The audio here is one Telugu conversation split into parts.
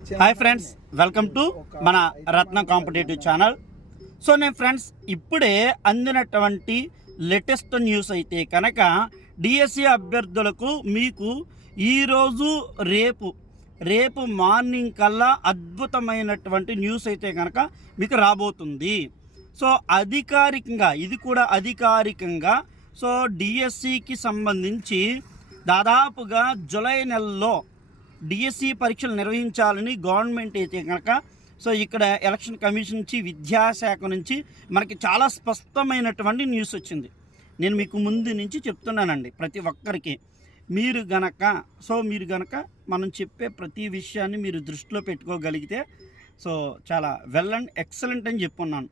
హాయ్ ఫ్రెండ్స్ వెల్కమ్ టు మన రత్న కాంపిటేటివ్ ఛానల్. సో నేను ఫ్రెండ్స్ ఇప్పుడే అందినటువంటి లేటెస్ట్ న్యూస్ అయితే కనుక డిఎస్సి అభ్యర్థులకు మీకు ఈరోజు రేపు రేపు మార్నింగ్ కల్లా అద్భుతమైనటువంటి న్యూస్ అయితే కనుక మీకు రాబోతుంది. సో అధికారికంగా ఇది కూడా అధికారికంగా సో డిఎస్సికి సంబంధించి దాదాపుగా జూలై నెలలో డిఎస్సి పరీక్షలు నిర్వహించాలని గవర్నమెంట్ అయితే కనుక సో ఇక్కడ ఎలక్షన్ కమిషన్ నుంచి విద్యాశాఖ నుంచి మనకి చాలా స్పష్టమైనటువంటి న్యూస్ వచ్చింది. నేను మీకు ముందు నుంచి చెప్తున్నానండి ప్రతి ఒక్కరికి. మీరు గనక సో మీరు గనక మనం చెప్పే ప్రతి విషయాన్ని మీరు దృష్టిలో పెట్టుకోగలిగితే సో చాలా వెల్ అండ్ ఎక్సలెంట్ అని చెప్పున్నాను.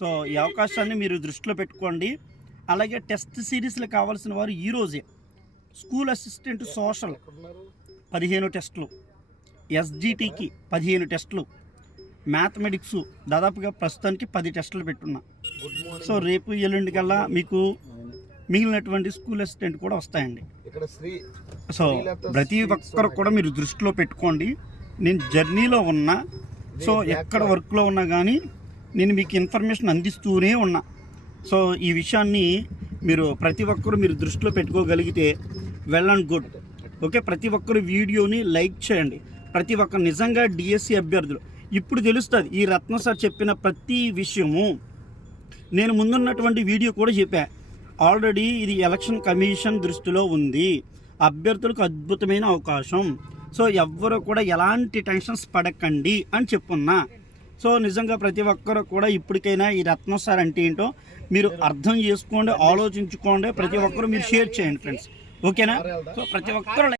సో ఈ అవకాశాన్ని మీరు దృష్టిలో పెట్టుకోండి. అలాగే టెస్ట్ సిరీస్లు కావాల్సిన వారు ఈరోజే. స్కూల్ అసిస్టెంట్ సోషల్ పదిహేను టెస్టులు ఎస్జిటికి పదిహేను టెస్టులు మ్యాథమెటిక్స్ దాదాపుగా ప్రస్తుతానికి పది టెస్టులు పెట్టున్నా. సో రేపు ఎల్లుండి కల్లా మీకు మిగిలినటువంటి స్కూల్ అసిస్టెంట్ కూడా వస్తాయండి. సో ప్రతి ఒక్కరు కూడా మీరు దృష్టిలో పెట్టుకోండి. నేను జర్నీలో ఉన్నా. సో ఎక్కడ వర్క్లో ఉన్నా కానీ నేను మీకు ఇన్ఫర్మేషన్ అందిస్తూనే ఉన్నా. సో ఈ విషయాన్ని మీరు ప్రతి ఒక్కరు మీరు దృష్టిలో పెట్టుకోగలిగితే వెల్ అండ్ గుడ్. ఓకే? ప్రతి ఒక్కరు వీడియోని లైక్ చేయండి. ప్రతి ఒక్క నిజంగా డిఎస్సి అభ్యర్థులు. ఇప్పుడు తెలుస్తుంది ఈ రత్న సార్ చెప్పిన ప్రతి విషయము నేను ముందున్నటువంటి వీడియో కూడా చెప్పా. ఆల్రెడీ ఇది ఎలక్షన్ కమిషన్ దృష్టిలో ఉంది. అభ్యర్థులకు అద్భుతమైన అవకాశం. సో ఎవ్వరు కూడా ఎలాంటి టెన్షన్స్ పడకండి అని చెప్పున్నా. సో నిజంగా ప్రతి ఒక్కరు కూడా ఇప్పటికైనా ఈ రత్నం సార్ అంటే ఏంటో మీరు అర్థం చేసుకోండి ఆలోచించుకోండి. ప్రతి ఒక్కరు మీరు షేర్ చేయండి ఫ్రెండ్స్. ఓకేనా? సో ప్రతి ఒక్కరు